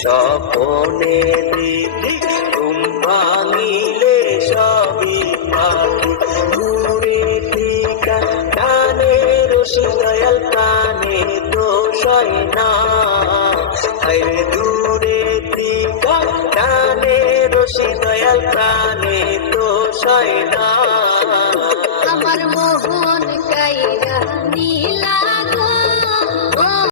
স্বপনে দিদি ঘুম ভাঙিলে সবই পাখি ঘুরে টিকা কানে রশি দয়াল কানে দোষ হয় না হায়রে দূরে টিকা কানে রশি দয়াল কানে দোষ হয় না